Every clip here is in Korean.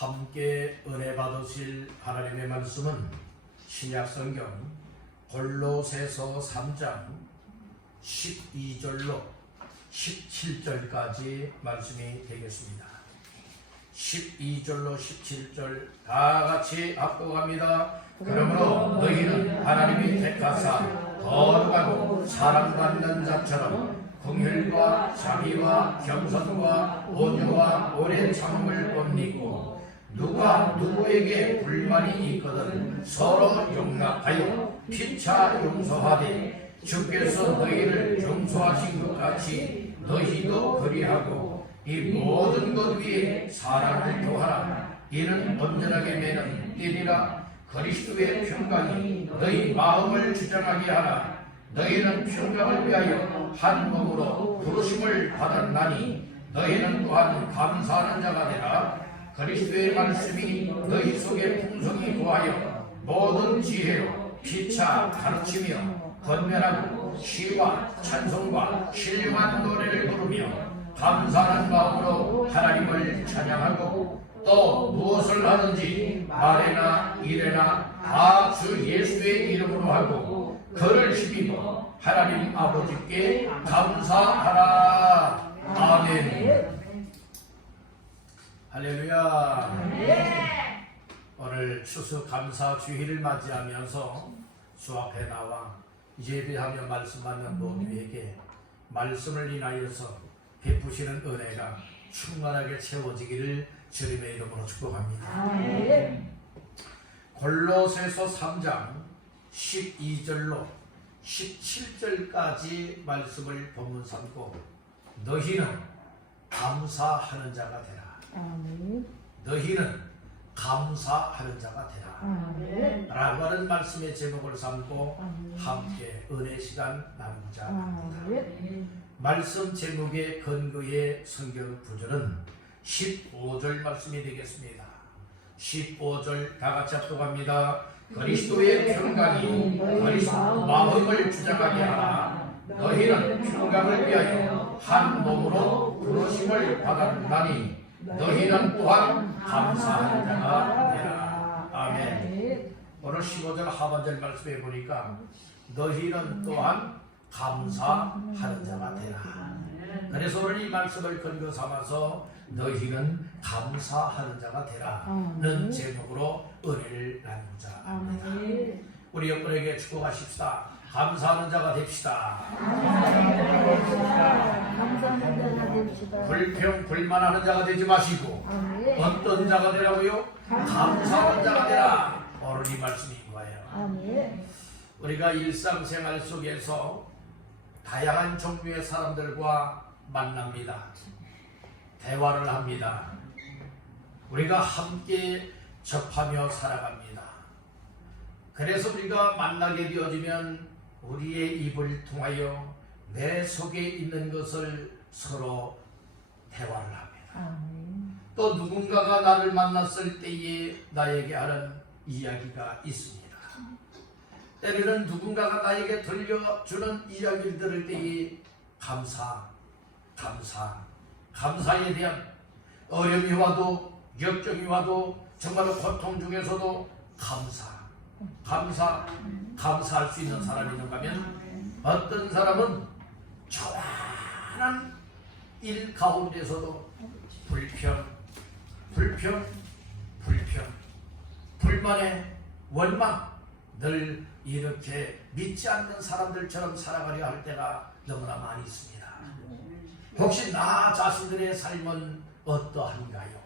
함께 은혜 받으실 하나님의 말씀은 신약성경 골로새서 3장 12절로 17절까지 말씀이 되겠습니다. 12절로 17절 다같이 합독합니다. 그러므로 너희는 하나님이 택하사 거룩하고 사랑받는 자처럼 긍휼과 자비와 겸손과 온유와 오래 참음을 뽐내고 누가 누구에게 불만이 있거든 서로 용납하여 피차 용서하되 주께서 너희를 용서하신 것 같이 너희도 그리하고 이 모든 것 위에 사랑을 더하라. 이는 온전하게 매는 띠리라. 그리스도의 평강이 너희 마음을 주장하게 하라. 너희는 평강을 위하여 한 몸으로 부르심을 받았나니 너희는 또한 감사하는 자가 되라. 그리스도의 말씀이 너희 속에 풍성히 거하여 모든 지혜로 피차 가르치며 건면하고 시와 찬송과 신령한 노래를 부르며 감사하는 마음으로 하나님을 찬양하고 또 무엇을 하든지 말에나 일에나 다 주 예수의 이름으로 하고 그를 힘입어 하나님 아버지께 감사하라. 아멘. 할렐루야. 오늘 추수 감사 주일을 맞이하면서 주 앞에 나와 예배하며 말씀 받는 모두에게 말씀을 인하여서 베푸시는 은혜가 충만하게 채워지기를 주님의 이름으로 축복합니다. 골로새서 3장 12절로 17절까지 말씀을 본문 삼고 너희는 감사하는 자가 되라. 너희는 감사하는 자가 되라. 라고 하는 말씀의 제목을 삼고 함께 은혜 시간 나누자 합니다. 말씀 제목의 근거의 성경 구절은 15절 말씀이 되겠습니다. 15절 다같이 합독합니다. 그리스도의 평강이 그리스도 마음을 주장하게 하라. 너희는 평강을 위하여 한 몸으로 부르심을 받았나니 너희는 또한 감사하는 자가 되라. 아멘. 오늘 15절 하반절 말씀에 보니까 너희는 또한 감사하는 자가 되라. 그래서 오늘 이 말씀을 근거 삼아서 너희는 감사하는 자가 되라는 제목으로 은혜를 나누자 합니다. 우리 여러분에게 축복하십시다. 감사하는 자가 됩시다. 불평 불만하는 자가 되지 마시고 어떤 자가 되라고요? 감사하는 자가 되라. 오늘 이 말씀인 거예요. 우리가 일상생활 속에서 다양한 종류의 사람들과 만납니다. 대화를 합니다. 우리가 함께 접하며 살아갑니다. 그래서 우리가 만나게 되어지면 우리의 입을 통하여 내 속에 있는 것을 서로 대화를 합니다. 또 누군가가 나를 만났을 때에 나에게 하는 이야기가 있습니다. 때로는 누군가가 나에게 들려주는 이야기를 들을 때에 감사에 대한 어려움이 와도 역경이 와도 정말로 고통 중에서도 감사할 수 있는 사람이 있는가 하면 어떤 사람은 조만한 일 가운데서도 불만에 원망 늘 이렇게 믿지 않는 사람들처럼 살아가려 할 때가 너무나 많이 있습니다. 혹시 나 자신들의 삶은 어떠한가요?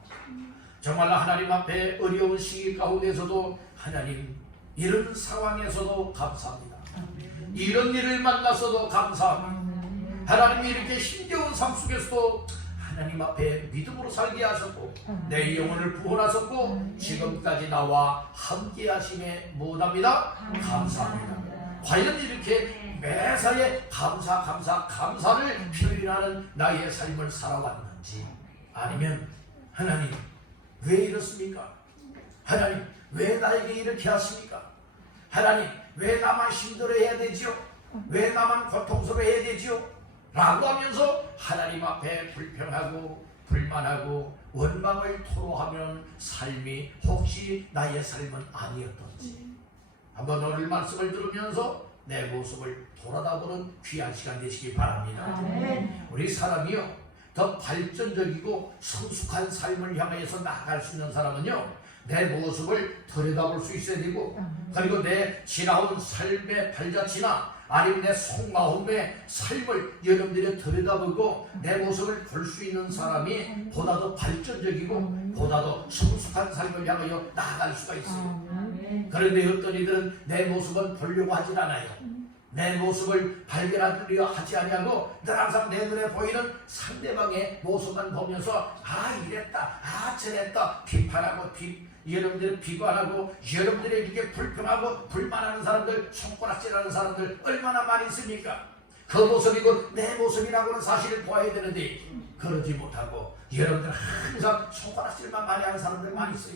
정말 하나님 앞에 어려운 시기 가운데서도 하나님 이런 상황에서도 감사합니다. 이런 일을 만나서도 감사합니다. 하나님이 이렇게 힘겨운 삶 속에서도 하나님 앞에 믿음으로 살게 하셨고 내 영혼을 구원하셨고 지금까지 나와 함께 하심에 뭐답니다? 감사합니다. 과연 이렇게 매사에 감사를 표현하는 나의 삶을 살아왔는지 아니면 하나님 왜 이렇습니까? 하나님 왜 나에게 이렇게 하십니까? 하나님 왜 나만 힘들어해야 되지요? 왜 나만 고통스러워해야 되지요? 라고 하면서 하나님 앞에 불평하고 불만하고 원망을 토로하면 삶이 혹시 나의 삶은 아니었던지 한번 오늘 말씀을 들으면서 내 모습을 돌아다보는 귀한 시간 되시기 바랍니다. 우리 사람이요, 더 발전적이고 성숙한 삶을 향해서 나아갈 수 있는 사람은요, 내 모습을 들여다볼 수 있어야 되고, 그리고 내 지나온 삶의 발자취나 아니면 내 속마음의 삶을 여러분들이 들여다보고 내 모습을 볼 수 있는 사람이 보다 더 발전적이고 보다 더 성숙한 삶을 향하여 나아갈 수가 있어요. 그런데 어떤 이들은 내 모습을 보려고 하질 않아요. 내 모습을 발견하려 하지 아니하고 늘 항상 내 눈에 보이는 상대방의 모습만 보면서 아 이랬다, 아 저랬다 비판하고 여러분들이 비관하고 여러분들이 이렇게 불평하고 불만하는 사람들, 손가락질하는 사람들 얼마나 많이 있습니까? 그 모습이고 내 모습이라고는 사실을 보아야 되는데 그러지 못하고 여러분들 항상 손가락질만 많이 하는 사람들 많이 있어요.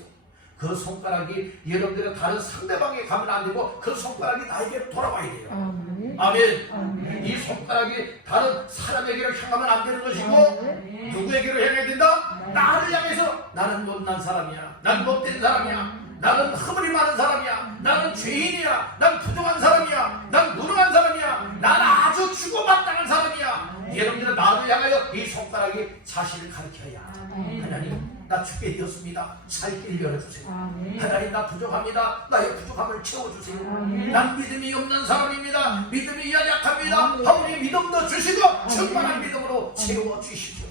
그 손가락이 여러분들은 다른 상대방에 가면 안 되고 그 손가락이 나에게 돌아와야 돼요. 아멘. 이 손가락이 다른 사람에게로 향하면 안 되는 것이고 누구에게로 향해야 된다? 나를 향해서 나는 못난 사람이야, 난 못된 사람이야, 나는 허물이 많은 사람이야, 나는 죄인이야, 난 부족한 사람이야, 난 무능한 사람이야, 난 아주 주고받당한 사람이야. 여러분들은 나를 향하여 이 손가락이 자신을 가르쳐야 하나님 나 죽게 되었습니다. 살 길 열어주세요. 하나님 나 부족합니다. 나의 부족함을 채워주세요. 난 믿음이 없는 사람입니다. 믿음이 연약합니다. 하나님 믿음도 주시고 충만한 믿음으로 채워주십시오.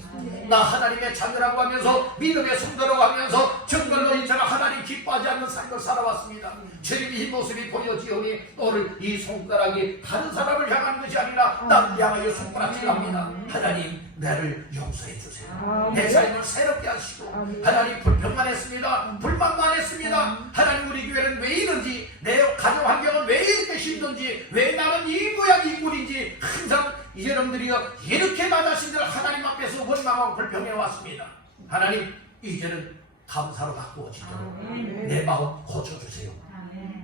나 하나님의 자녀라고 하면서 믿음의 성도라고 하면서 정말로 이제가 하나님 기뻐하지 않는 삶을 살아왔습니다. 주님이 이 모습이 보여지오니 오늘 이 손가락이 다른 사람을 향하는 것이 아니라 나를 향하여 손가락질합니다. 하나님 나를 용서해 주세요. 내 삶을 새롭게 하시고 하나님 불평만 했습니다. 불만만 했습니다. 하나님 우리 교회는 왜 이런지, 내 가정 환경은 왜 이렇게 힘든지, 왜 나는 이 모양 이 꼴인지 항상 여러분들이요 이렇게 나 자신들 하나님 앞에서 원망하고 불평해 왔습니다. 하나님 이제는 감사로 바꾸어지도록 내 마음 고쳐주세요.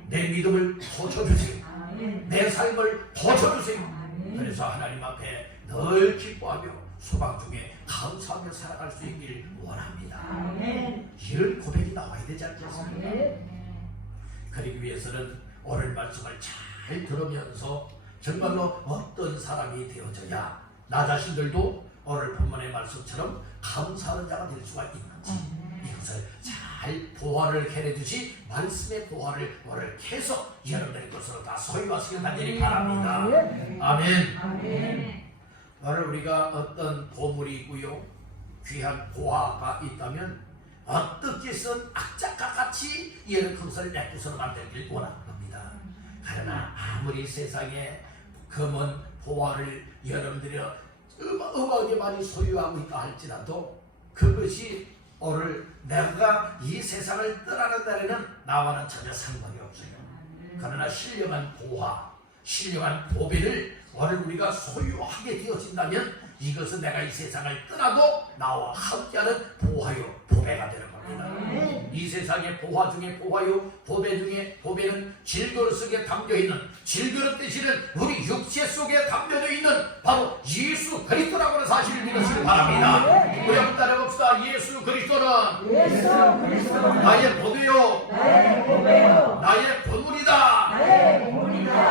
내 믿음을 고쳐주세요. 내 삶을 고쳐주세요. 그래서 하나님 앞에 늘 기뻐하며 소망 중에 감사하며 살아갈 수 있길 원합니다. 이런 고백이 나와야 되지 않겠습니까? 그러기 위해서는 오늘 말씀을 잘 들으면서 정말로 어떤 사람이 되어져야 나 자신들도 오늘 본문의 말씀처럼 감사하는 자가 될 수가 있는지 이것을 잘 보화를 해내듯이 말씀의 보화를 오늘 계속 여러분들의 것으로 다 소유하시길 간절히 바랍니다. 아멘. 오늘 우리가 어떤 보물이 있고요 귀한 보화가 있다면 어떻게 쓴 악작과 같이 이런 것을 내구서 만들길 원하는 겁니다. 그러나 아무리 세상에 금은 보화를 여러분들이 어마어마하게 많이 소유하고 있다 할지라도 그것이 오늘 내가 이 세상을 떠나는 날에는 나와는 전혀 상관이 없어요. 그러나 신령한 보화, 신령한 보배를 오늘 우리가 소유하게 되어진다면 이것은 내가 이 세상을 떠나도 나와 함께하는 보화요 보배가 되는 겁니다. 이 세상의 보화 중에 보화요 보배 중에 보배는 질그릇 속에 담겨있는, 질그릇 대신은 우리 육체 속에 담겨져 있는 바로 예수 그리스도라고 하는 사실을 믿으시기 바랍니다. 우리 한번 따라봅시다. 예수 그리스도는 나의 보배요 나의 보물이다.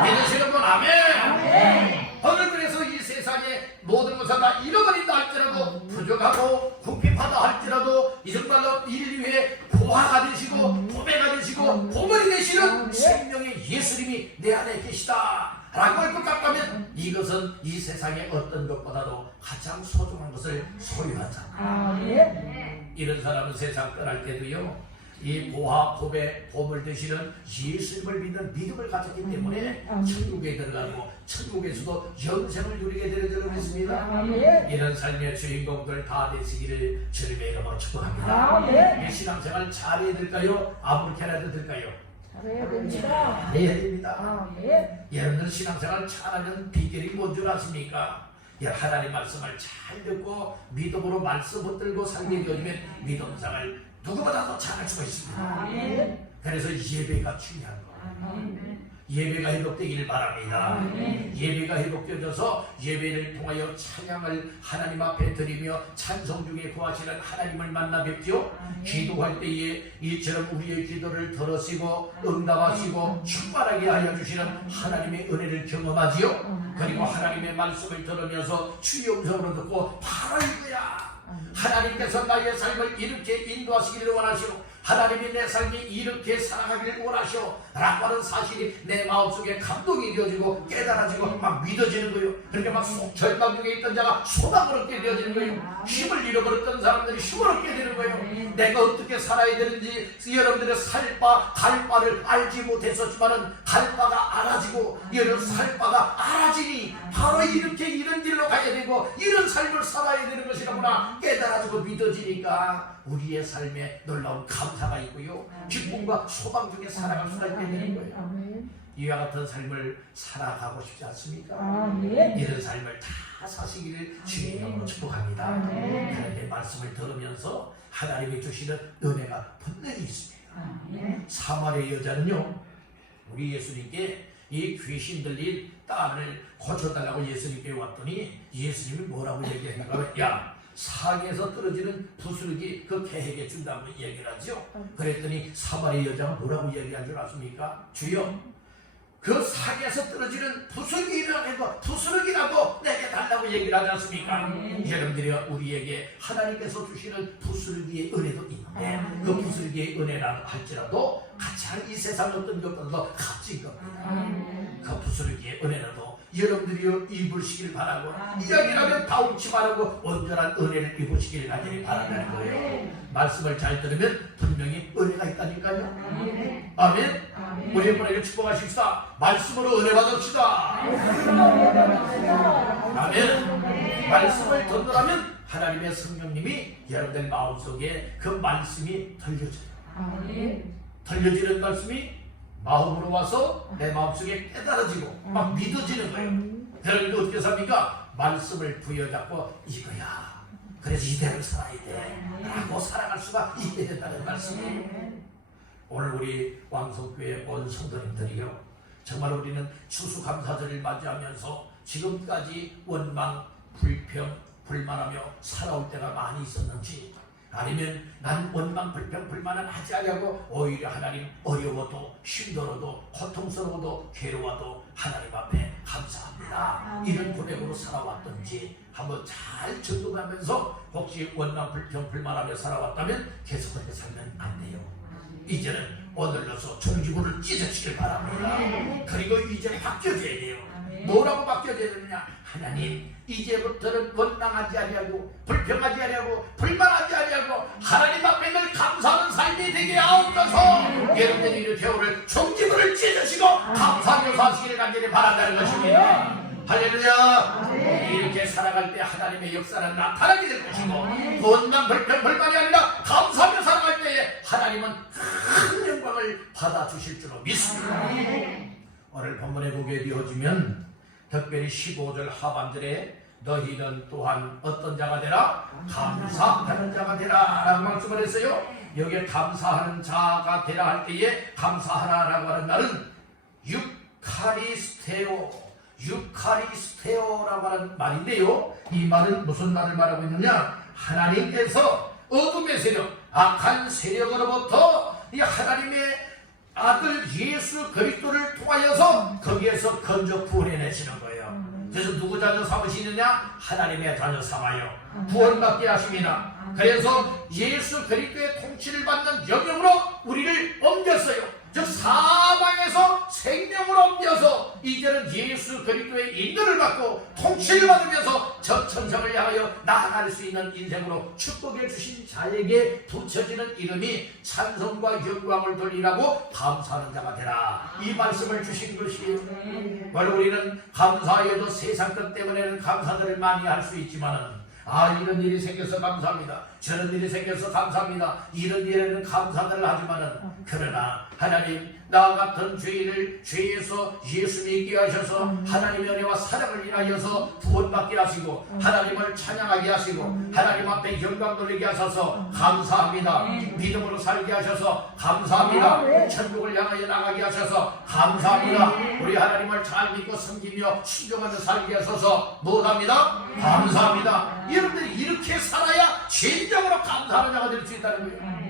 믿으시는 분 아멘. 오늘 그래서 이 세상에 모든 것을 다 잃어버린다 할지라도 부족하고 궁핍하다 할지라도 이 정말로 인류의 보화가 되시고 보배가 되시고 보물이 되시는 생명의 예수님이 내 안에 계시다 라고 할 것 같다면 이것은 이 세상의 어떤 것보다도 가장 소중한 것을 소유하자. 이런 사람은 세상 떠날 때도요 이 보화, 보배, 보물 되시는 예수님을 믿는 믿음을 가졌기 때문에 천국에 들어가고 천국에서도 영생을 누리게 되는 줄로 믿습니다. 이런 삶의 주인공들 다 되시기를 주님의 이름으로 축복합니다. 이 신앙생활 잘해야 될까요? 아무렇게나 해도 될까요? 잘해야 됩니다. 여러분들 신앙생활 잘하는 비결이 뭔 줄 아십니까? 하나님 말씀을 잘 듣고 믿음으로 말씀 붙들고 살게 되면 믿음생활 누구보다도 잘할 수가 있습니다. 그래서 예배가 중요한 거예요. 예배가 회복되기를 바랍니다. 아멘. 예배가 회복되어져서 예배를 통하여 찬양을 하나님 앞에 드리며 찬송 중에 구하시는 하나님을 만나 뵙죠. 아멘. 기도할 때에 이처럼 우리의 기도를 들으시고 응답하시고 충만하게 하여 주시는 하나님의 은혜를 경험하지요. 그리고 하나님의 말씀을 들으면서 주의 음성으로 듣고 바로 이거야. 하나님께서 나의 삶을 이렇게 인도하시기를 원하시오. 하나님이 내 삶이 이렇게 살아가기를 원하시오 라고 하는 사실이 내 마음속에 감동이 되어지고 깨달아지고 막 믿어지는 거예요. 그러니까 막 절망 중에 있던 자가 소망을 얻게 되어지는 거예요. 힘을 잃어버렸던 사람들이 힘을 얻게 되는 거예요. 내가 어떻게 살아야 되는지 여러분들의 살바 갈바를 알지 못했었지만은 갈바가 알아지고 여러 살바가 알아지니 바로 이렇게 이런 길로 가야 되고 이런 삶을 살아야 되는 것이라구나 깨달아지고 믿어지니까 우리의 삶에 놀라운 감사가 있고요. 기쁨과 소망 중에 살아갈 수가 있게 되는 거예요. 이와 같은 삶을 살아가고 싶지 않습니까? 이런 삶을 다 사시기를 주의 이름으로 축복합니다. 그런데 말씀을 들으면서 하나님이 주시는 은혜가 분명히 있습니다. 사마리아 여자는요, 우리 예수님께 이 귀신 들린 딸을 고쳐달라고 예수님께 왔더니 예수님이 뭐라고 얘기했나요? 야, 상에서 떨어지는 부스러기 그 개에게 준다고 얘기를 하죠. 그랬더니 사마리아 여자가 뭐라고 얘기한 줄 아십니까? 주여, 그 상에서 떨어지는 부스러기라도 내게 달라고 얘기를 하지 않습니까? 여러분들이 우리에게 하나님께서 주시는 부스러기의 은혜도 있는데 그 부스러기의 은혜라 할지라도 가장 이 세상 어떤 것보다도 값진 겁니다. 그 부스러기의 은혜라도 여러분들이 입으시길 바라고 이야기하면 다운치 말하고 온전한 은혜를 입으시길 가지길 바란다는 거예요. 말씀을 잘 들으면 분명히 은혜가 있다니까요. 아멘. 우리 분에게 축복하십시다. 말씀으로 은혜 받읍시다. 아멘. 말씀을 듣는다면 하나님의 성령님이 여러분들 마음속에 그 말씀이 들려져요. 들려지는 말씀이 마음으로 와서 내 마음속에 깨달아지고 막 믿어지는 거예요. 여러분들 어떻게 삽니까? 말씀을 부여잡고 이거야, 그래서 이대로 살아야 돼 라고 살아갈 수가 있게 된다는 말씀이에요. 오늘 우리 왕성교회 온 성도님들이요, 정말 우리는 추수감사절을 맞이하면서 지금까지 원망, 불평, 불만하며 살아올 때가 많이 있었는지, 아니면 난 원망, 불평, 불만은 하지 않냐고 오히려 하나님 어려워도 힘들어도 고통스러워도 괴로워도 하나님 앞에 감사합니다 이런 고백으로 살아왔던지 한번 잘 점검하면서 혹시 원망, 불평, 불만하며 살아왔다면 계속 그렇게 살면 안 돼요. 이제는 오늘로서 종지부를 찢어지길 바랍니다. 그리고 이제 바뀌어져야 돼요. 뭐라고 바뀌어져야 되느냐? 하나님, 이제부터는 원망하지 아니하고 불평하지 아니하고 불만하지 아니하고 하나님 앞에 늘 감사하는 삶이 되게 하옵소서. 여러분들이 이 대우를 종지부를 찢으시고 감사하며 사시기를 간절히 바란다는 것입니다. 할렐루야. 이렇게 살아갈 때 하나님의 역사는 나타나게 될 것이고 원망, 불평, 불만이 아니라 감사하며 살아갈 때에 하나님은 큰 영광을 받아주실 줄로 믿습니다. 오늘 본문에 보게 되어지면 특별히 15절 하반절에 너희는 또한 어떤 자가 되라? 감사하는 자가 되라 라고 말씀을 했어요. 여기에 감사하는 자가 되라 할 때에 감사하라라고 하는 말은 유카리스테오라고 하는 말인데요, 이 말은 무슨 말을 말하고 있느냐? 하나님께서 어둠의 세력, 악한 세력으로부터 이 하나님의 아들 예수 그리스도를 통하여서 거기에서 건져 구원해내시는 거예요. 그래서 누구 자녀 삼으시느냐? 하나님의 자녀 삼아요 구원받게 하십니다. 그래서 예수 그리스도의 통치를 받는 영역으로 우리를 옮겼어요. 즉 사망에서 생명으로 옮겨서 이제는 예수 그리스도의 인도를 받고 통치를 받으면서 저 천상을 향하여 나아갈 수 있는 인생으로 축복해 주신 자에게 붙여지는 이름이 찬송과 영광을 돌리라고 감사하는 자가 되라, 이 말씀을 주신 것이에요. 물론 우리는 감사해도 세상 것 때문에는 감사들을 많이 할 수 있지만은 이런 일이 생겨서 감사합니다. 저런 일이 생겨서 감사합니다. 이런 일에는 감사를 하지만은 그러나 하나님 나 같은 죄인을 죄에서 예수 믿게 하셔서 하나님의 은혜와 사랑을 인하여서 구원받게 하시고 하나님을 찬양하게 하시고 하나님 앞에 영광 돌리게 하셔서 감사합니다. 믿음으로 살게 하셔서 감사합니다. 천국을 향하여 나가게 하셔서 감사합니다. 우리 하나님을 잘 믿고 섬기며 순종하며 살게 하셔서 무엇합니다? 감사합니다. 여러분들이 이렇게 살아야 진정으로 감사하는 자가 될 수 있다는 거예요.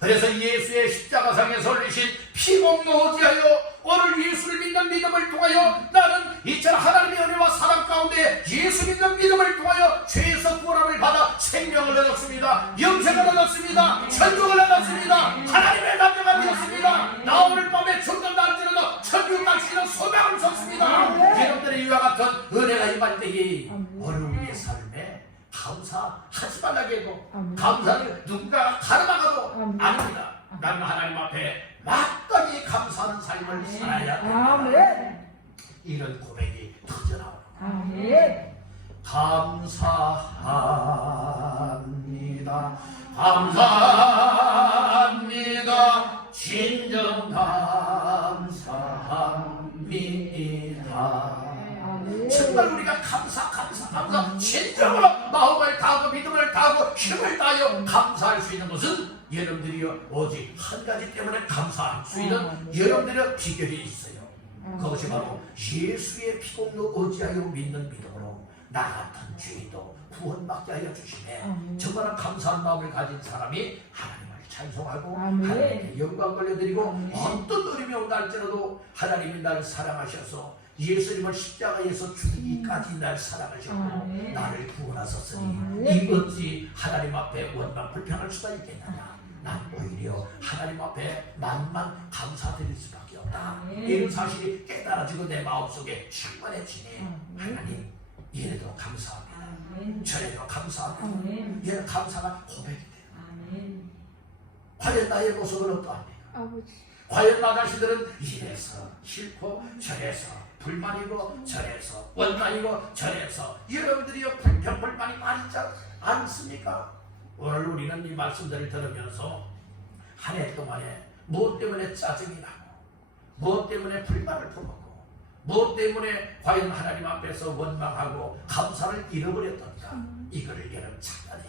그래서 예수의 십자가상에서 흘리신 피공로 어찌하여 오늘 예수를 믿는 믿음을 통하여 나는 이처럼 하나님의 은혜와 사랑 가운데 예수 믿는 믿음을 통하여 죄에서 구원함을 받아 생명을 얻었습니다. 영생을 얻었습니다. 천국을 얻었습니다. 하나님의 남자가 되었습니다. 나 오늘 밤에 죽는다 할지라도 천국 갈 수 있는 소망을 줬습니다. 여러분들의 이와 같은 은혜가 임할 때에 오늘 우리의 삶에 감사하지 말라게 해도 감사를 누군가 가르마가도 아닙니다. 나는 하나님 앞에 마땅히 감사하는 삶을 살아야 됩니다. 이런 고백이 터져나오는 감사합니다. 감사합니다. 진정 감사합니다. 정말 우리가 감사 진정으로 마음을 다하고 믿음을 다하고 힘을 다하여 감사할 수 있는 것은 여러분들이요 오직 한 가지 때문에 감사할 수 있는 여러분들의 비결이 있어요. 그것이 바로 예수의 피공로 의지하여 믿는 믿음으로 나 같은 죄인도 구원받게 하여 주시네. 정말 감사한 마음을 가진 사람이 하나님을 찬송하고 하나님께 영광 돌려드리고 어떤 어려움이 온다 할지라도 하나님이 나를 사랑하셔서 예수님을 십자가에서 죽이기까지 날 사랑하셨고 나를 구원하셨으니 이 어찌 하나님 앞에 원망 불평할 수가 있겠느냐. 난 오히려 하나님 앞에 만만 감사드릴 수밖에 없다. 이런 사실이 깨달아지고 내 마음속에 충만해지니 하나님 이래도 감사합니다. 저래도 감사합니다. 이런 감사가 고백이 돼요. 과연 나의 모습은 어떠합니까? 과연 나 자신들은 이래서 싫고 저래서 불만이고 저래서 원망이고 저래서 여러분들이요 불평 불만이 많지 않습니까? 오늘 우리는 이 말씀들을 들으면서 한 해 동안에 무엇 때문에 짜증이 나고 무엇 때문에 불만을 품었고 무엇 때문에 과연 하나님 앞에서 원망하고 감사를 잃어버렸던가 이거를 여러분 찾아내야 돼요.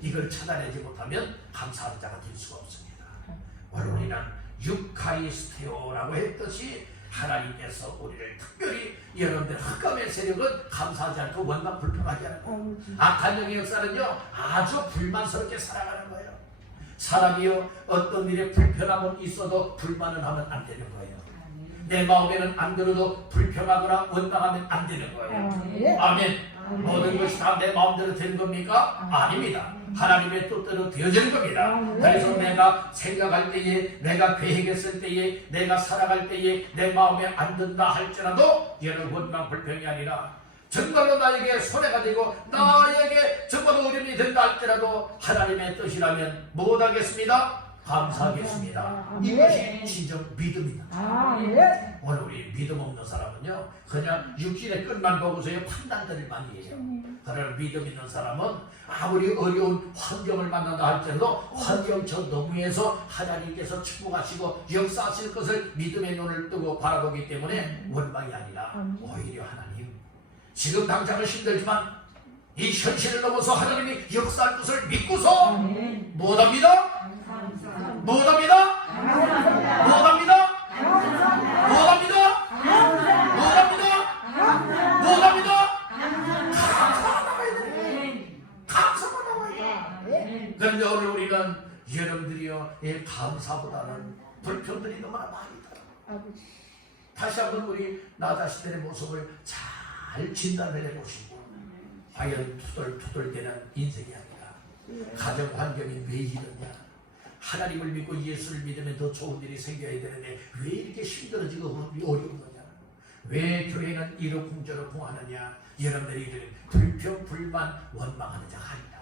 이걸 찾아내지 못하면 감사하는 자가 될 수가 없습니다. 오늘 우리는 유카리스테오라고 했듯이 하나님께서 우리를 특별히 여러분들 흑암의 세력은 감사하지 않고 원망 불평하지 않는 거예요. 악한 영의 역사는요 아주 불만스럽게 살아가는 거예요. 사람이요 어떤 일에 불편함은 있어도 불만은 하면 안 되는 거예요. 내 마음에는 안 들어도 불평하거나 원망하면 안 되는 거예요. 아멘. 모든 것이 다 내 마음대로 되는 겁니까? 아닙니다. 하나님의 뜻대로 되어지는 겁니다. 그래서 내가 생각할 때에 내가 계획했을 때에 내가 살아갈 때에 내 마음에 안 든다 할지라도 얘는 원망 불평이 아니라 정말로 나에게 손해가 되고 나에게 정말 어려움이 된다 할지라도 하나님의 뜻이라면 못하겠습니다. 감사하겠습니다. 이것이 진정 믿음이다. 오늘 우리 믿음 없는 사람은요 그냥 육신의 끝만 보고서요 판단들을 많이 해요. 그러나 믿음 있는 사람은 아무리 어려운 환경을 만난다 할지라도 환경 저 너머에서 하나님께서 축복하시고 역사하실 것을 믿음의 눈을 뜨고 바라보기 때문에 원망이 아니라 오히려 하나님 지금 당장은 힘들지만 이 현실을 넘어서 하나님이 역사할 것을 믿고서 못합니다. 못합니다. 못합니다. 못합니다. 못합니다. 못합니다. 감사가 나와야 돼. 감사가 나와야 돼. 그런데 오늘 우리는 여러분들이요 이 감사보다는 불평들이 너무나 많이 있다. 다시 한번 우리 나 자신들의 모습을 잘 진단을 해보시고 과연 투덜투덜대는 인생이 아니라 가정 환경이 왜 이러냐. 하나님을 믿고 예수를 믿으면 더 좋은 일이 생겨야 되는데 왜 이렇게 힘들어지고 어려운 거냐. 왜 교회는 이러쿵저러쿵 하느냐. 여러분들이 이런 불평 불만 원망하는 자가 아니다.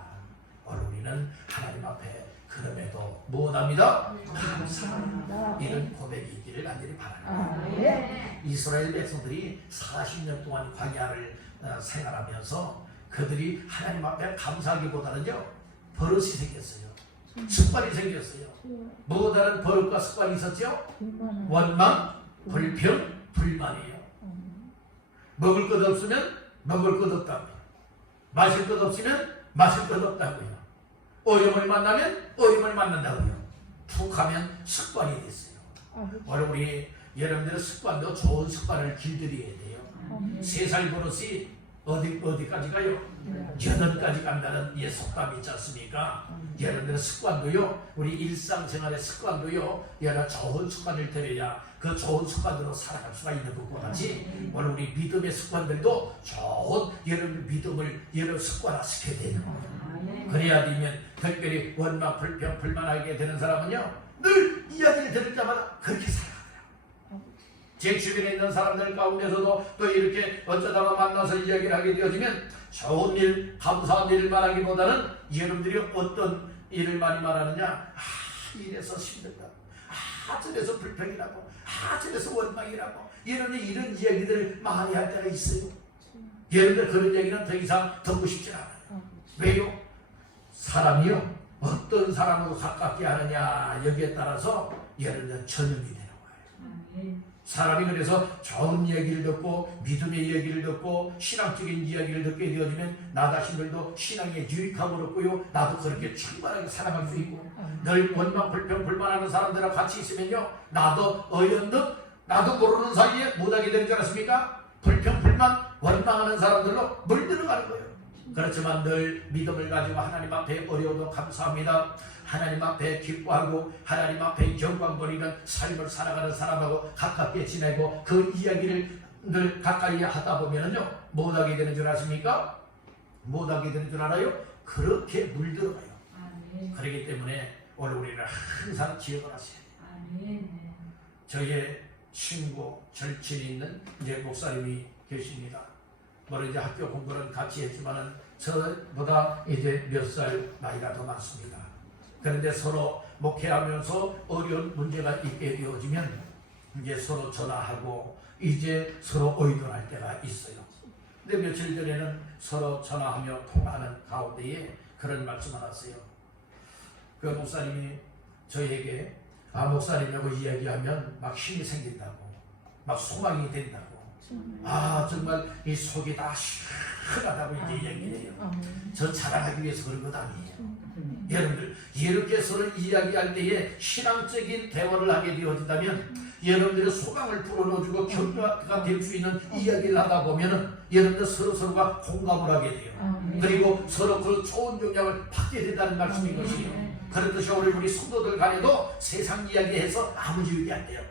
오늘 우리는 하나님 앞에 그럼에도 무엇합니다? 감사합니다. 이런 고백이 있기를 간절히 바랍니다. 이스라엘 백성들이 40년 동안 광야를 생활하면서 그들이 하나님 앞에 감사하기보다는요 버릇이 생겼어요. 습관이 생겼어요. 뭐 다른 버릇과 습관이 있었죠? 원망, 불평, 불만이에요. 먹을 것 없으면 먹을 것 없다고요. 마실 것 없으면 마실 것 없다고요. 어려움을 만나면 어려움을 만난다고요. 툭 하면 습관이 됐어요. 오늘 우리 여러분들의 습관도 좋은 습관을 길들여야 돼요. 3살 버릇이 어디까지 가요? 8까지 간다는 속담이 있지 않습니까? 여러분들의 습관도요, 우리 일상생활의 습관도요, 여러 좋은 습관을 들여야 그 좋은 습관으로 살아갈 수가 있는 것과 같이 오늘 우리 믿음의 습관들도 좋은 여러분 믿음을 여러 습관화시켜야 돼요. 그래야 되면 특별히 원망, 불평, 불만하게 되는 사람은요, 늘 이야기를 들을 때마다 그렇게 살아가요. 제 주변에 있는 사람들 가운데서도 또 이렇게 어쩌다가 만나서 이야기를 하게 되어지면 좋은 일, 감사한 일을 말하기보다는 여러분들이 어떤 일을 많이 말하느냐, 이래서 힘들다, 저래서 불평이라고, 저래서 원망이라고, 이런 이야기들을 많이 할 때가 있어요. 여러분들 그런 얘기는 더 이상 듣고 싶지 않아요. 왜요? 사람이요, 어떤 사람으로 가깝게 하느냐, 여기에 따라서 여러분들 전염이 되는 거예요. 사람이 그래서 좋은 이야기를 듣고 믿음의 이야기를 듣고 신앙적인 이야기를 듣게 되어지면 나 자신들도 신앙에 유익함을 얻고요, 나도 그렇게 충만하게 살아갈 수 있고, 늘 원망, 불평, 불만하는 사람들과 같이 있으면요, 나도 어연득 나도 모르는 사이에 못하게 되는 줄 아십니까? 불평, 불만, 원망하는 사람들로 물들어가는 거예요. 그렇지만 늘 믿음을 가지고 하나님 앞에 어려워도 감사합니다, 하나님 앞에 기뻐하고 하나님 앞에 영광 돌리는 삶을 살아가는 사람하고 가깝게 지내고 그 이야기를 늘 가까이 하다 보면은요, 못하게 되는 줄 아십니까? 못하게 되는 줄 알아요? 그렇게 물들어가요. 그렇기 때문에 오늘 우리는 항상 기억을 하셔야 돼요. 저의 친구, 절친이 있는 이제 목사님이 계십니다. 물론 이제 학교 공부는 같이 했지만은 저보다 이제 몇 살 나이가 더 많습니다. 그런데 서로 목회하면서 어려운 문제가 있게 되어지면 이제 서로 전화하고 이제 서로 의논할 때가 있어요. 근데 며칠 전에는 서로 전화하며 통화하는 가운데에 그런 말씀을 하세요. 그 목사님이 저에게 목사님하고 이야기하면 막 힘이 생긴다고, 막 소망이 된다고, 정말 이 속이 다 시원하다고 이제 얘기해요. 저 자랑하기 위해서 그런 것 아니에요. 여러분들 이렇게 서로 이야기할 때에 신앙적인 대화를 하게 되어진다면 여러분들의 소망을 불어넣어주고 격려가 될 수 있는 이야기를 하다 보면은 여러분들 서로가 공감을 하게 돼요. 그리고 서로 그 좋은 영향을 받게 된다는 말씀인 것이에요. 그렇듯이 우리 성도들 간에도 세상 이야기해서 아무 유익이 안 돼요.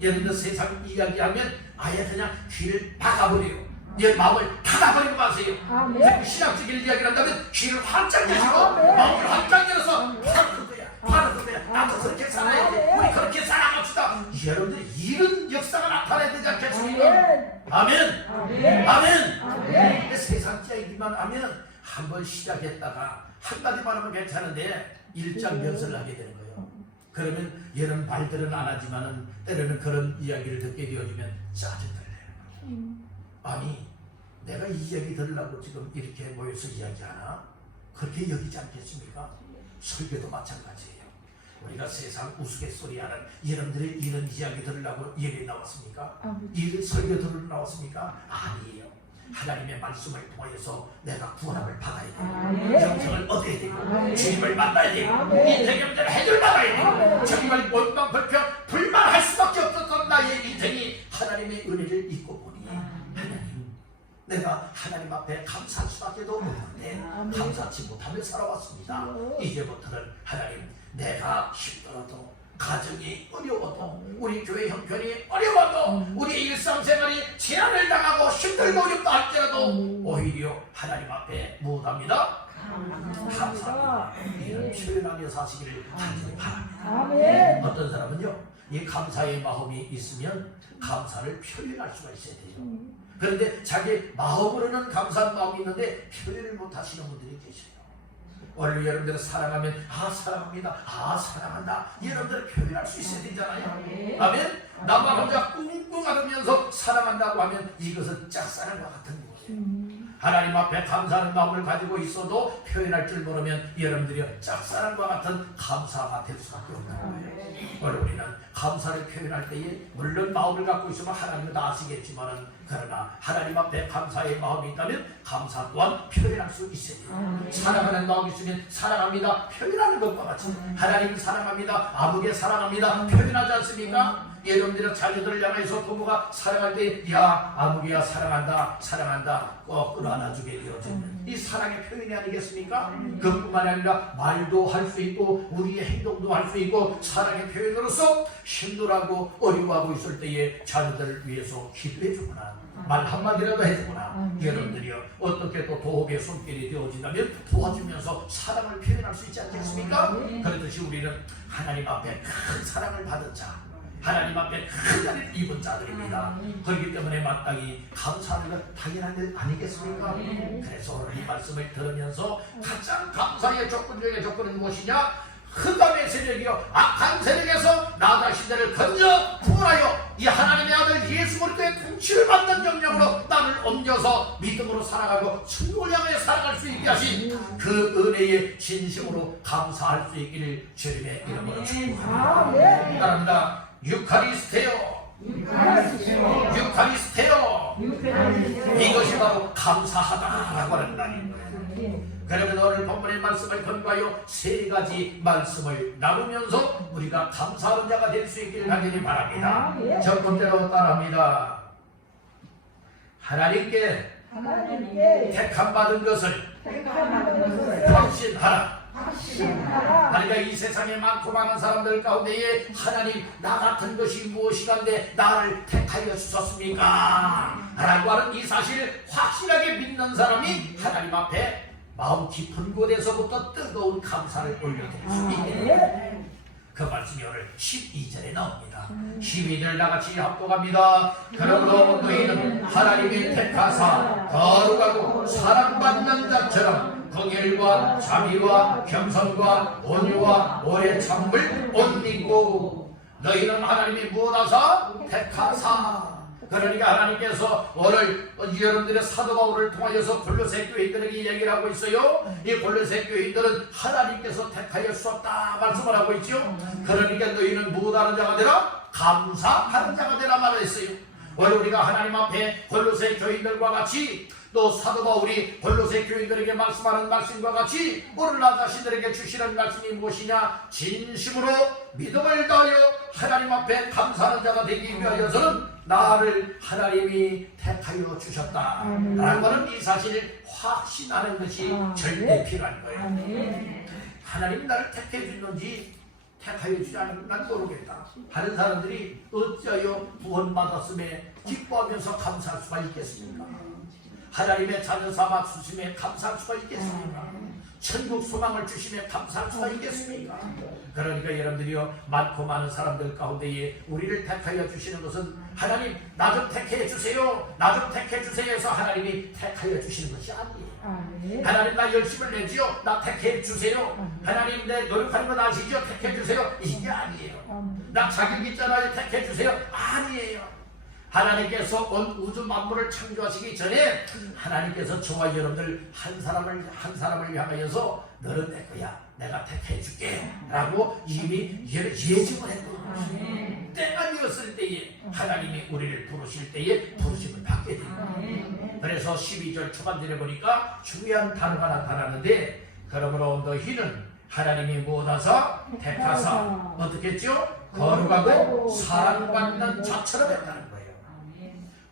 여러분들 세상 이야기하면 아예 그냥 귀를 막아버려요. 내 마음을 닫아버리고 마세요. 신앙적인 이야기를 한다면 귀를 활짝 여시고 마음을 활짝 열어서 바로 그거야. 나도 그렇게 살아야 돼. 우리 그렇게 살아갑시다. 여러분들 이런 역사가 나타나야 되지 않겠습니까? 아멘. 세상 이야기만 하면 한번 시작했다가 한마디만 하면 괜찮은데 일장면설을 하게 되는 거예요. 그러면 여러분 말들은 안 하지만은 때로는 그런 이야기를 듣게 되어지면 짜증들래요. 아니 내가 이 이야기 들으려고 지금 이렇게 모여서 이야기하나? 그렇게 여기지 않겠습니까? 설교도 마찬가지예요. 우리가 세상 우스갯소리하는 여러분들의 이런 이야기 들으려고 예배 나왔습니까? 이 설교 들으러 나왔습니까? 아니에요. 하나님의 말씀을 통해서 내가 구원함을 받아야 돼요. 영생을 얻어야 돼요. 주님을 만나야 돼요. 인생의 문제를 해결받아야 돼요. 정말 원망, 불평, 불만할 수밖에 없었던 나의 인생이 하나님의 은혜를 잊고 보니 하나님, 내가 하나님 앞에 감사할 수밖에 없는데 감사하지 못하며 살아왔습니다. 이제부터는 하나님, 내가 힘들어도 가정이 어려워도 우리 교회 형편이 어려워도 우리 일상생활이 제한을 당하고 힘들고 어렵다 할지라도 오히려 하나님 앞에 무엇합니다? 감사합니다. 이런 표현하며 사시기를 간절히 바랍니다. 어떤 사람은요, 이 감사의 마음이 있으면 감사를 표현할 수가 있어야 돼요. 그런데 자기 마음으로는 감사한 마음이 있는데 표현을 못 하시는 분들이 계셔요. 오늘 여러분들은 사랑하면 사랑합니다, 사랑한다, 여러분들은 표현할 수 있어야 되잖아요. 아멘. 나만 혼자 꿍꿍 하면서 사랑한다고 하면 이것은 짝사랑과 같은 거예요. 하나님 앞에 감사하는 마음을 가지고 있어도 표현할 줄 모르면 여러분들이 짝사랑과 같은 감사가 될 수밖에 없는 거예요. 오늘 우리는 감사를 표현할 때에 물론 마음을 갖고 있으면 하나님은 다 아시겠지만 그러나 하나님 앞에 감사의 마음이 있다면 감사 또한 표현할 수 있어요. 사랑하는 마음이 있으면 사랑합니다 표현하는 것과 같이 하나님을 사랑합니다 아무개 사랑합니다 표현하지 않습니까? 여러분들의 자녀들을 향해서 부모가 사랑할 때 야 아무개야 사랑한다 사랑한다 꼭 끌어안아주게 되어지는 이 사랑의 표현이 아니겠습니까? 그뿐만 아니라 말도 할 수 있고 우리의 행동도 할 수 있고 사랑의 표현으로서 힘들어하고 어려워하고 있을 때에 자녀들을 위해서 기도해 주구나 말 한마디라도 해주구나 여러분들이요 어떻게 또 도움의 손길이 되어진다면 도와주면서 사랑을 표현할 수 있지 않겠습니까? 그렇듯이 우리는 하나님 앞에 큰 사랑을 받은 자 하나님 앞에 큰 자리를 입은 자들입니다. 그렇기 때문에 마땅히 감사하는 것 당연한 일 아니겠습니까? 그래서 오늘 이 말씀을 들으면서 가장 감사의 조건 중에 조건은 무엇이냐? 흑암의 세력이요 악한 세력에서 나 자신들을 건져 구원하여 이 하나님의 아들 예수 그리스도의 통치를 받는 영역으로 나를 옮겨서 믿음으로 살아가고 천국을 향해 살아갈 수 있게 하신 그 은혜에 진심으로 감사할 수 있기를 주님의 이름으로 축복합니다. 따릅니다. 유카리스테요 유카리스테요 이것이 바로 감사하다라고 하는 말입니다. 그러면 오늘 본문의 말씀을 근거하여 세 가지 말씀을 나누면서 우리가 감사하는 자가 될 수 있기를 간절히 바랍니다. 첫 번째로 따라합니다. 하나님께 택함 받은 것을 확신하라. 그러니까 이 세상에 많고 많은 사람들 가운데에 하나님 나 같은 것이 무엇이간데 나를 택하여 주셨습니까? 라고 하는 이 사실을 확실하게 믿는 사람이 하나님 앞에 마음 깊은 곳에서부터 뜨거운 감사를 올려드릴 수 있겠네요. 그 말씀이 오늘 12절에 나옵니다. 12절 나같이 합독합니다. 그러므로 너희는 하나님이 택하사 거룩하고 사랑받는 자처럼 긍휼과 자비와 겸손과 온유와 오래 참을 옷 입고 너희는 하나님이 무엇하사 택하사 그러니까 하나님께서 오늘 여러분들의 사도 바울을 통하여서 골로새 교인들에게 얘기를 하고 있어요. 이 골로새 교인들은 하나님께서 택하여 주었다 말씀을 하고 있죠. 그러니까 너희는 무엇하는 자가 되라? 감사하는 자가 되라 말했어요. 오늘 우리가 하나님 앞에 골로새 교인들과 같이 또 사도 바울이 골로새 교인들에게 말씀하는 말씀과 같이 오늘 나 자신들에게 주시는 말씀이 무엇이냐? 진심으로 믿음을 다하여 하나님 앞에 감사하는 자가 되기 위하여서는 나를 하나님이 택하여 주셨다 라고 하는 이 사실을 확신하는 것이 절대 필요한 거예요. 하나님이 나를 택해 주는지 택하여 주지 않으면 난 모르겠다 하는 사람들이 어찌하여 구원받았음에 기뻐하면서 감사할 수가 있겠습니까? 하나님의 자녀 삼아 주심에 감사할 수가 있겠습니까? 천국 소망을 주심에 감사할 수가 있겠습니까? 그러니까 여러분들이요 많고 많은 사람들 가운데에 우리를 택하여 주시는 것은 하나님 나 좀 택해 주세요 나 좀 택해 주세요 해서 하나님이 택하여 주시는 것이 아니에요. 하나님 나 열심을 내지요 나 택해 주세요. 하나님 내 노력하는 건 아시죠? 택해 주세요. 이게 아니에요. 나 자격 있잖아요 택해 주세요. 아니에요. 하나님께서 온 우주 만물을 창조하시기 전에 하나님께서 저와 여러분들 한 사람을 향하여서 너는 내 거야 내가 택해 줄게 라고 이미 예증을 했거든요. 때가 되었을 때에 하나님이 우리를 부르실 때에 부르심을 받게 됩니다. 그래서 12절 초반절에 보니까 중요한 단어가 나타나는데 그러므로 너희는 하나님이 무엇하사 택하사 어떻게 했죠? 거룩하고 사랑받는 자처럼 했다는 거예요.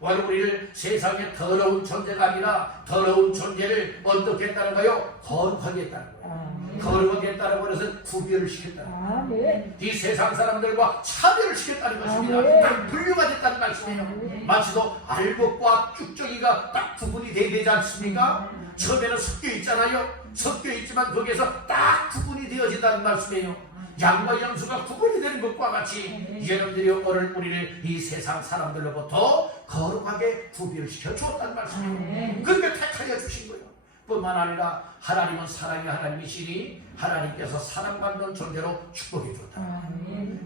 오늘 우리를 세상의 더러운 존재가 아니라 더러운 존재를 어떻게 했다는 거예요? 거룩하게 했다는 거예요. 거룩하게 했다는 것은 구별을 시켰다는 거예요. 이 세상 사람들과 차별을 시켰다는 것입니다. 딱 분류가 됐다는 말씀이에요. 마치도 알곡과 쭉정이가 딱 구분이 돼야 되지 않습니까? 처음에는 섞여 있잖아요. 섞여 있지만 거기에서 딱 구분이 되어진다는 말씀이에요. 양과 양수가 구분이 되는 것과 같이 여러분들이 오늘 우리를 이 세상 사람들로부터 거룩하게 구별시켜 주었다는 말씀이에요. 그러니까 택하여 주신 거예요. 뿐만 아니라 하나님은 사랑의 하나님이시니 하나님께서 사랑받는 존재로 축복해 주었다.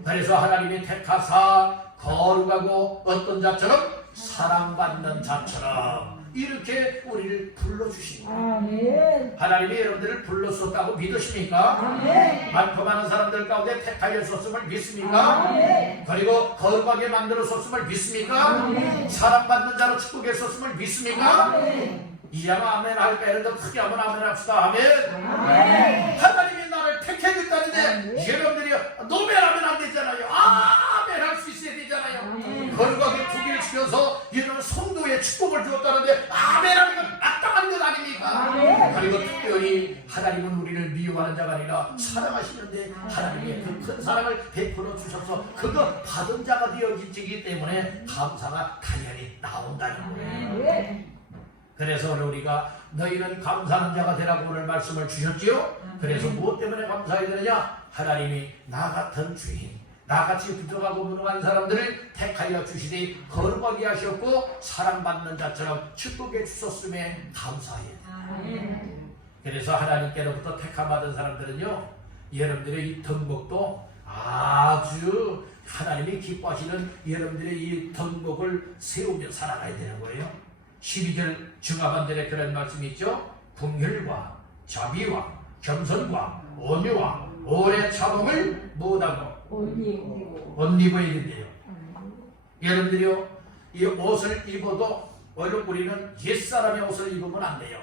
그래서 하나님이 택하사 거룩하고 어떤 자처럼 사랑받는 자처럼 이렇게 우리를 불러주신 거예요. 아멘. 하나님이 여러분들을 불렀었다고 믿으십니까? 아멘. 많고 많은 사람들 가운데 택하였었음을 믿습니까? 아멘. 그리고 거룩하게 만들었었음을 믿습니까? 아멘. 사랑받는 자로 축복했었음을 믿습니까? 아멘. 이양 아멘 할 때는 더 크게 한번 아멘 합시다. 아멘. 아멘. 하나님이 나를 택해줬다는데 여러분들이 노벨하면 안 되잖아요. 아멘 할 수 있어야 되잖아요. 아멘. 거룩하게 구기를 시켜서 이런 성도의 축복을 주었다는데 아멘 하는 건 마땅한 것 아닙니까? 아멘. 그리고 특별히 하나님은 우리를 미워하는 자가 아니라 사랑하시는데 하나님의 그 큰 사랑을 베풀어 주셔서 그거 받은 자가 되어지기 때문에 감사가 당연히 나온다는 거예요. 아멘. 그래서 오늘 우리가 너희는 감사하는 자가 되라고 오늘 말씀을 주셨지요. 그래서 무엇 때문에 감사해야 되느냐? 하나님이 나 같은 주인, 나같이 부족하고 무능한 사람들을 택하여 주시되 거룩하게 하셨고 사랑받는 자처럼 축복해 주셨음에 감사해요. 아멘. 그래서 하나님께로부터 택함받은 사람들은요, 여러분들의 이 덕목도 아주 하나님이 기뻐하시는 여러분들의 이 덕목을 세우며 살아가야 되는 거예요. 12절 중하반절에 그런 말씀이 있죠. 긍휼과 자비와 겸손과 온유와 오래 참음을 못하고 옷 입어야 된대요. 여러분들이요, 이 옷을 입어도 우리는 옛사람의 옷을 입으면 안 돼요.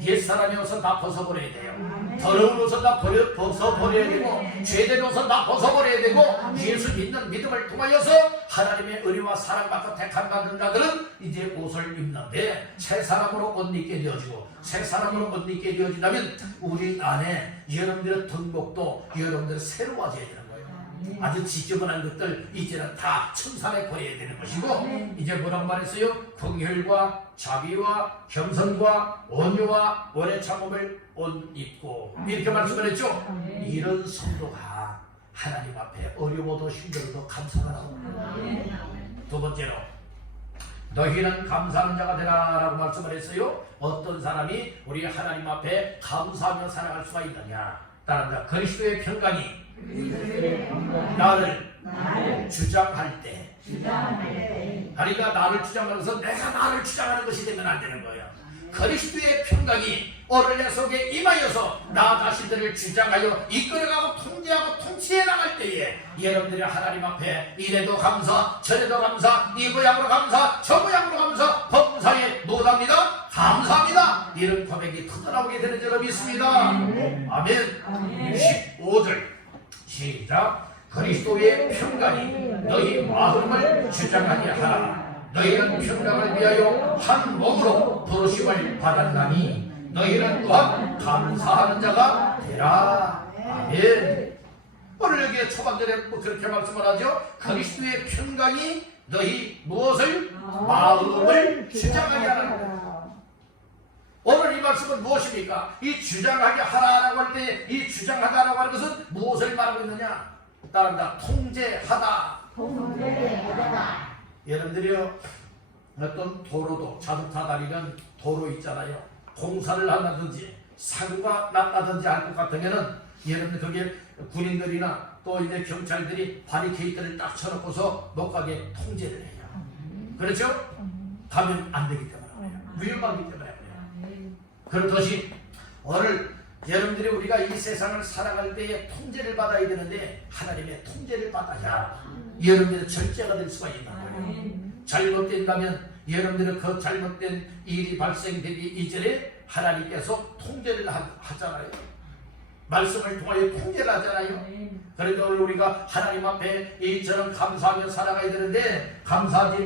옛사람의 옷은 다 벗어버려야 돼요. 더러운 옷은 다 벗어버려야 되고 죄된 옷은 다 벗어버려야 되고 예수 믿는 믿음을 통하여서 하나님의 의리와 사랑받고 택함받은 자들은 이제 옷을 입는데 새 사람으로 옷 입게 되어지고 새 사람으로 옷 입게 되어진다면 우리 안에 여러분들의 덕목도 여러분들이 새로워져야 되는 거예요. 아주 지저분한 것들 이제는 다 청산해 버려야 되는 것이고 이제 뭐라고 말했어요? 긍휼과 자비와 겸손과 온유와 오래 참음을 옷 입고 이렇게 말씀을 했죠. 이런 성도가 하나님 앞에 어려워도 힘들어도 감사가 나옵니다. 두 번째로 너희는 감사하는 자가 되라 라고 말씀을 했어요. 어떤 사람이 우리 하나님 앞에 감사하며 살아갈 수가 있느냐? 따라합니다. 그리스도의 평강이 나를 주장할 때, 그러니까 나를 주장하면서 내가 나를 주장하는 것이 되면 안 되는 거예요. 그리스도의 평강이 오늘 내 속에 임하여서 나 자신들을 주장하여 이끌어가고 통제하고 통치해 나갈 때에 여러분들이 하나님 앞에 이래도 감사, 저래도 감사, 이 모양으로 감사, 저 모양으로 감사, 범사에 못합니다. 감사합니다. 이런 고백이 터져나오게 되는 줄로 믿습니다. 아멘. 15절 시작. 그리스도의 평강이 너희 마음을 주장하게 하라. 너희는 평강을 위하여 한 몸으로 부르심을 받았나니 너희는 또한 감사하는 자가 되라. 아멘. 오늘 여기 초반절에 그렇게 말씀을 하죠. 그리스도의 평강이 너희 무엇을? 마음을 주장하게 하라. 오늘 이 말씀은 무엇입니까? 이 주장하게 하라라고 할 때 이 주장하다라고 하는 것은 무엇을 말하고 있느냐? 따른다. 통제하다. 여러분들이요, 어떤 도로도 자동차 다니는 도로 있잖아요. 공사를 한다든지 사고가 났다든지 할 것 같으면은 여러분들 거기에 군인들이나 또 이제 경찰들이 바리케이트를 딱 쳐놓고서 못 가게 통제를 해요. 그렇죠? 가면 안 되기 때문에 위험하기 때문에 그렇듯이 오늘 여러분들이 우리가 이 세상을 살아갈 때에 통제를 받아야 되는데 하나님의 통제를 받아야 여러분들의 절제가 될 수가 있는 거예요. 잘못된다면 여러분들은 그 잘못된 일이 발생되기 이전에 하나님께서 통제를 하잖아요. 말씀을 통하여 통제를 하잖아요. 그래도 오늘 우리가 하나님 앞에 이처럼 감사하며 살아가야 되는데 감사하지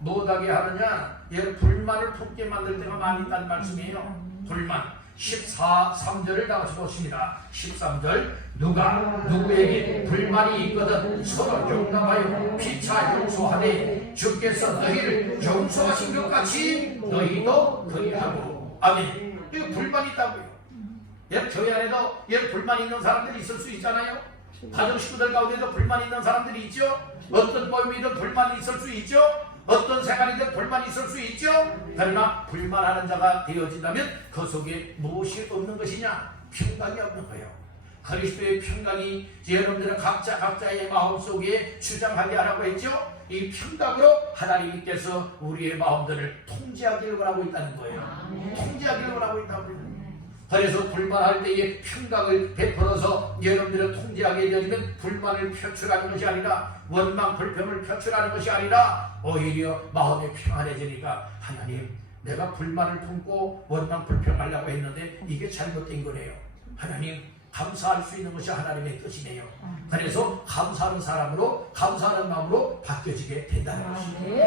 못하게 하느냐? 불만을 품게 만들 때가 많이 있다는 말씀이에요. 불만 3절을 다 같이 보십니다. 13절 누가 누구에게 불만이 있거든 서로 용납하여 피차 용서하되 주께서 너희를 용서하신 것 같이 너희도 그리하고. 아멘. 이거 불만이 있다고요. 교회 안에도 불만 있는 사람들이 있을 수 있잖아요. 가정 식구들 가운데도 불만 있는 사람들이 있죠. 어떤 모임이든 불만이 있을 수 있죠. 어떤 생활이든 불만이 있을 수 있죠. 그러나 불만하는 자가 되어진다면 그 속에 무엇이 없는 것이냐? 평강이 없는 거예요. 그리스도의 평강이 여러분들은 각자의 마음속에 주장하게 하라고 했죠. 이 평강으로 하나님께서 우리의 마음들을 통제하기를 원하고 있다는 거예요. 통제하기를 원하고 있다고요. 그래서 불만할 때에 평강을 베풀어서 여러분들을 통제하게 되면 불만을 표출하는 것이 아니라 원망 불평을 표출하는 것이 아니라 오히려 마음이 평안해지니까 하나님, 내가 불만을 품고 원망 불평하려고 했는데 이게 잘못된 거네요. 하나님, 감사할 수 있는 것이 하나님의 뜻이네요. 그래서 감사하는 사람으로, 감사하는 마음으로 바뀌어지게 된다는 것입니다.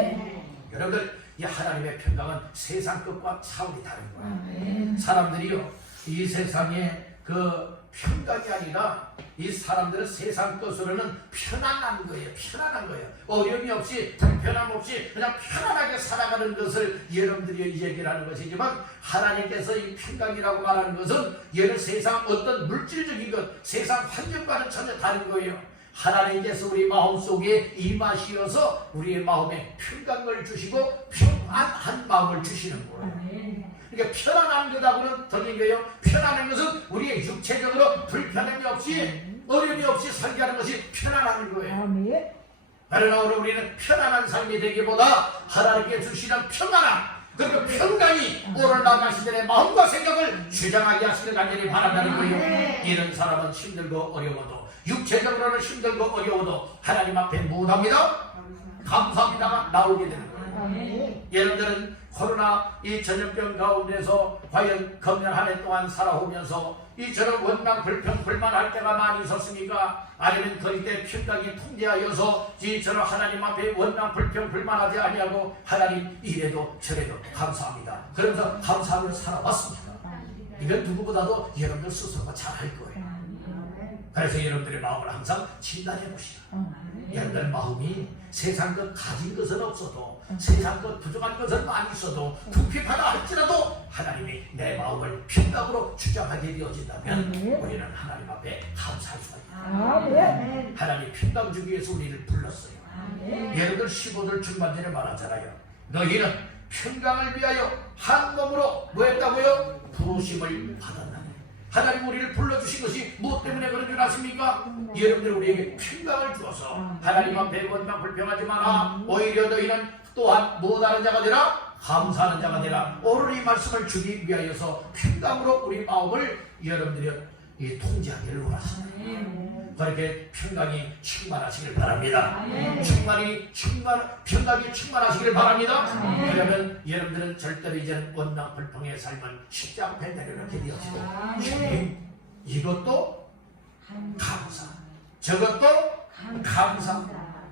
여러분들, 이 하나님의 평강은 세상 것과 차원이 다른 거예요. 사람들이요, 이 세상에 그 평강이 아니라 이 사람들은 세상 것으로는 편안한 거예요. 편안한 거예요. 어려움이 없이, 불편함 없이 그냥 편안하게 살아가는 것을 여러분들이 얘기를 하는 것이지만, 하나님께서 이 평강이라고 말하는 것은 얘는 세상 어떤 물질적인 것, 세상 환경과는 전혀 다른 거예요. 하나님께서 우리 마음속에 임하시어서 우리의 마음에 평강을 주시고 평안한 마음을 주시는 거예요. 그러니까 편안한 것하고는 틀린 거예요. 편안한 것은 우리의 육체적으로 불편함이 없이, 어려움이 없이 살게 하는 것이 편안한 거예요. 그러나 오늘 우리는 편안한 삶이 되기보다 하나님께 주시는 평안함, 그리고 평강이 오늘 나가시들의 마음과 생각을 주장하게 하시는 간절히 바란다는 거예요. 이런 사람은 힘들고 어려워도, 육체적으로는 힘들고 어려워도 하나님 앞에 무엇합니다? 감사합니다가 나오게 되는 거예요. 여러분들은 코로나 이 전염병 가운데서 과연 금년 한 해 동안 살아오면서 이처럼 원망 불평 불만할 때가 많이 있었습니까? 아니면 그럴 때 평강이 통제하여서 이처럼 하나님 앞에 원망 불평 불만하지 아니하고 하나님 이래도 저래도 감사합니다, 그러면서 감사하며 살아왔습니다. 이건 누구보다도 여러분들 스스로가 잘 할 거예요. 그래서 여러분들의 마음을 항상 진단해 보시라. 여러분들 마음이 세상 것 가진 것은 없어도, 세상 것 부족한 것은 많이 있어도, 궁핍하다 할지라도 하나님이 내 마음을 평강으로 주장하게 되어진다면 우리는 하나님 앞에 감사할 수가 있다. 하나님 평강 주기 위해서 우리를 불렀어요. 여러분들 15절 중반전에 말하잖아요. 너희는 평강을 위하여 한 몸으로 뭐 했다고요? 부르심을 받았나니. 하나님 우리를 불러주신 것이 무엇 때문에 그런 줄 아십니까? 여러분들 우리에게 평강을 주어서 하나님 앞에 원망 불평하지 마라. 오히려 너희는 또한 무엇하는 자가 되라? 감사하는 자가 되라. 오늘 이 말씀을 주기 위하여서 평강으로 우리 마음을 여러분들이 통제하기를 원하십니다. 그렇게 평강이 충만하시길 바랍니다. 평강이 충만하시길 바랍니다. 그러면 여러분들은 절대로 이제는 원망 불평의 삶은 쉽지 않게 내려놓게 되어지고, 주님 이것도 감사, 저것도 감사,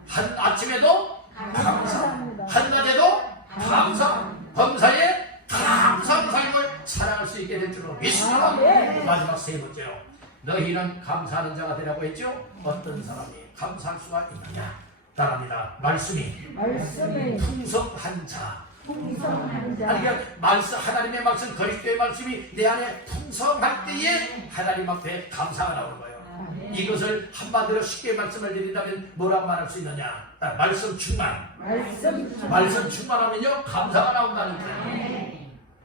한 아침에도 감사, 한낮에도 감사, 범사에 감사한 삶을 살아갈 수 있게 될 줄로 믿습니다. 마지막 세 번째로, 너희는 감사하는 자가 되라고 했죠? 어떤 사람이 감사할 수가 있느냐? 따라합니다. 말씀이 풍성한 자. 하나님의 말씀, 그리스도의 말씀이 내 안에 풍성할 때에 하나님 앞에 감사가 나오는 거예요. 이것을 한마디로 쉽게 말씀을 드린다면 뭐라고 말할 수 있느냐? 말씀 충만. 말씀 충만하면요 감사가 나온다는 거예요.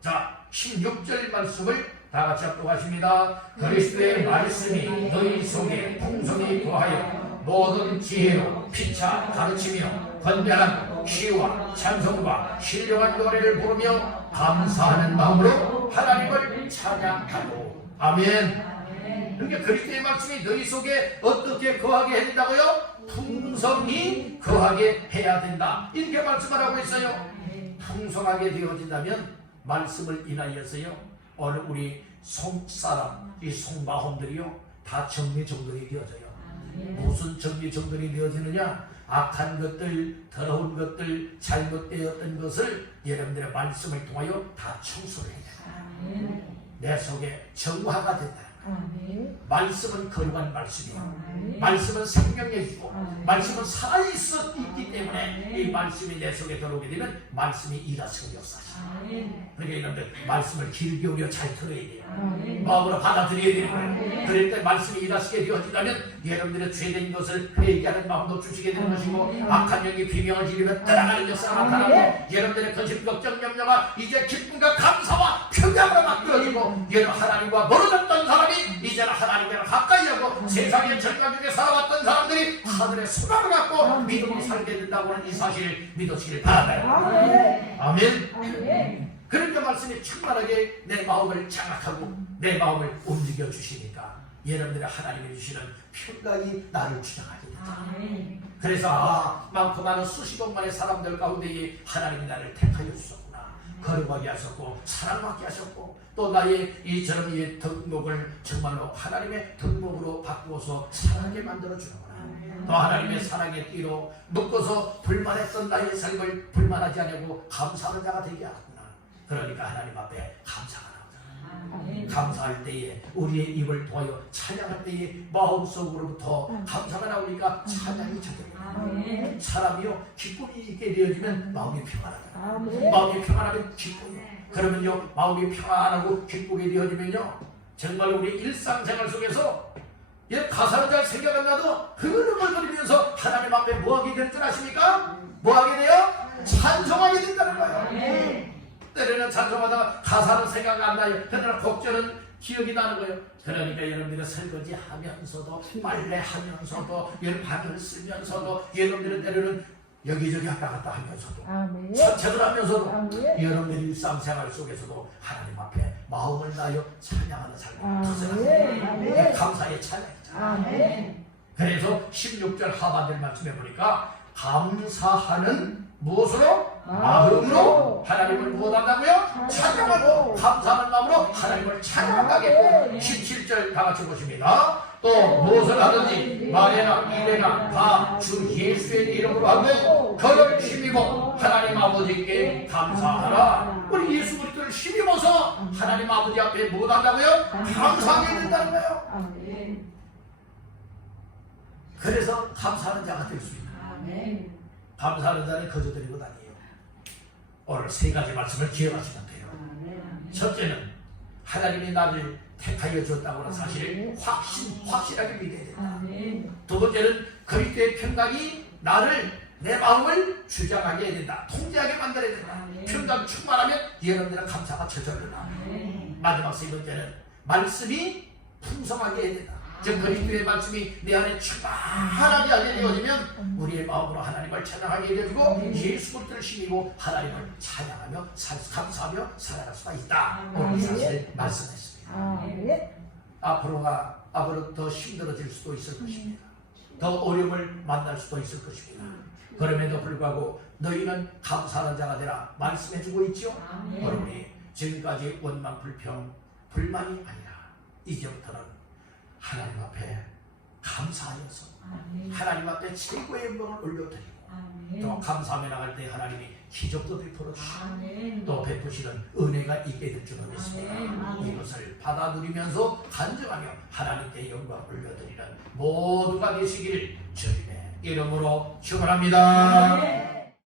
자, 16절 말씀을 다 같이 합독하십니다. 그리스도의 말씀이 너희 속에 풍성히 거하여 모든 지혜로 피차 가르치며 건면한 시와 찬송과 신령한 노래를 부르며 감사하는 마음으로 하나님을 찬양하고. 아멘. 그러니까 그리스도의 말씀이 너희 속에 어떻게 거하게 해야 된다고요? 풍성히 거하게 해야 된다, 이렇게 말씀을 하고 있어요. 풍성하게 되어진다면 말씀을 인하여서요 오늘 우리 송사람, 이 송마혼들이요 다 정리정돈이 되어져요. 무슨 정리정돈이 되어지느냐? 악한 것들, 더러운 것들, 잘못되었던 것을 여러분들의 말씀을 통하여 다 청소를 해야 돼요. 내 속에 정화가 된다. 말씀은 거룩한 말씀이에요. 말씀은 생명력이고 말씀은 살아있기 때문에 이 말씀이 내 속에 들어오게 되면 말씀이 일하시고 역사하시죠. 그러니까 여러분들 말씀을 귀 기울여 잘 들어야 돼요. 마음으로 받아들여야 되는 거예요. 그럴 때 말씀이 일하시게 되어진다면 여러분들의 죄된 것을 회개하는 마음도 주시게 되는 것이고 악한 영이 비명을 지르며 따라가는 것을 나타나고 여러분들의 근심 걱정 염려가 이제 기쁨과 감사와 평강으로 바뀌어지고 여러분 하나님과 멀어졌던 사람이 이제는 하나님과 가까이 하고 세상의 절망 중에 살아왔던 사람들이 하늘의 소망을 갖고 믿음으로 살게 된다고 하는 이 사실을 믿으시길 바랍니다. 아멘. 그러니까 말씀이 충만하게 내 마음을 장악하고 내 마음을 움직여 주시니까 여러분들의 하나님이 주시는 평강이 나를 주장하게 된다. 그래서 많고 많은 수십억 만의 사람들 가운데 하나님이 나를 택하여 주셨구나. 거룩하게 하셨고 사랑받게 하셨고 또 나의 이처럼 이 덕목을 정말로 하나님의 덕목으로 바꾸어서 사랑하게 만들어 주는구나. 또 하나님의 사랑의 띠로 묶어서 불만했던 나의 삶을 불만하지 않고 감사하는 자가 되게 하구나. 그러니까 하나님 앞에 감사가 나오잖아. 감사할 때에 우리의 입을 통하여 찬양할 때에 마음속으로부터 감사가 나오니까 찬양이 저절로 사람이요 기쁨이 있게 되어지면 마음이 평안하다. 마음이 평안하면 기쁨이요. 그러면요 마음이 평안하고 기쁘게 되어지면요 정말 우리 일상생활 속에서 가사는 잘 생각 안 나도 흐르물거리면서 하나님 앞에 뭐하게 될 줄 아십니까? 뭐하게 돼요? 찬송하게 된다는 거예요. 때로는 찬송하다가 가사는 생각 안 나요. 그러나 곡절은 기억이 나는 거예요. 그러니까 여러분들이 설거지 하면서도 빨래하면서도 방을 쓰면서도 여러분들은 때로는 여기저기 왔다 갔다 하면서도 산책을 하면서도 여러분들의 일상생활 속에서도 하나님 앞에 마음을 다하여 찬양하는 삶을 감사의 찬양이잖아요. 그래서 16절 하반절 말씀해 보니까 감사하는 무엇으로? 마음으로 하나님을 무엇한다고요? 찬양하고 감사하는 마음으로 하나님을 찬양하겠고 17절 다 같이 보십니다. 또 무엇을 하든지 말이나 일이나 다 주 예수의 이름으로 하고 그를 힘입어 하나님 아버지께 감사하라. 우리 예수 그리스도를 힘입어서 하나님 아버지 앞에 무엇한다고요? 감사하게 된다는 거예요. 그래서 감사하는 자가 될 수 있다. 감사하는 자는 거저들인 것 아니에요. 오늘 세 가지 말씀을 기억하시면 돼요. 첫째는 하나님이 나를 택하여 줬다고 하는 사실을 확실하게 믿어야 된다. 두 번째는 그리스도의 평강이 나를 내 마음을 주장하게 해야 된다. 통제하게 만들어야 된다. 평강 충만하면 여러분들은 감사가 저절로 나와요. 마지막 세 번째는 말씀이 풍성하게 해야 된다. 즉 그리스도의 말씀이 내 안에 충만하게 하게 되어지면 우리의 마음으로 하나님을 찬양하게 되어지고 예수 그리스도를 힘입고 하나님을 찬양하며 감사하며 살아갈 수가 있다. 오늘 사실 말씀했습니다. 앞으로 더 힘들어질 수도 있을 것입니다. 더 어려움을 만날 수도 있을 것입니다. 그럼에도 불구하고 너희는 감사하는 자가 되라 말씀해주고 있죠. 여러분이 지금까지 원망 불평 불만이 아니라 이제부터는 하나님 앞에 감사하여서 하나님 앞에 최고의 영광을 올려드리고 또 감사하며 나갈 때 하나님이 기적도 베풀어 주시고 또 베푸시는 은혜가 있게 될 줄을 믿습니다. 이것을 받아 누리면서 간증하며 하나님께 영광을 올려드리는 모두가 되시기를 주님의 이름으로 축원합니다.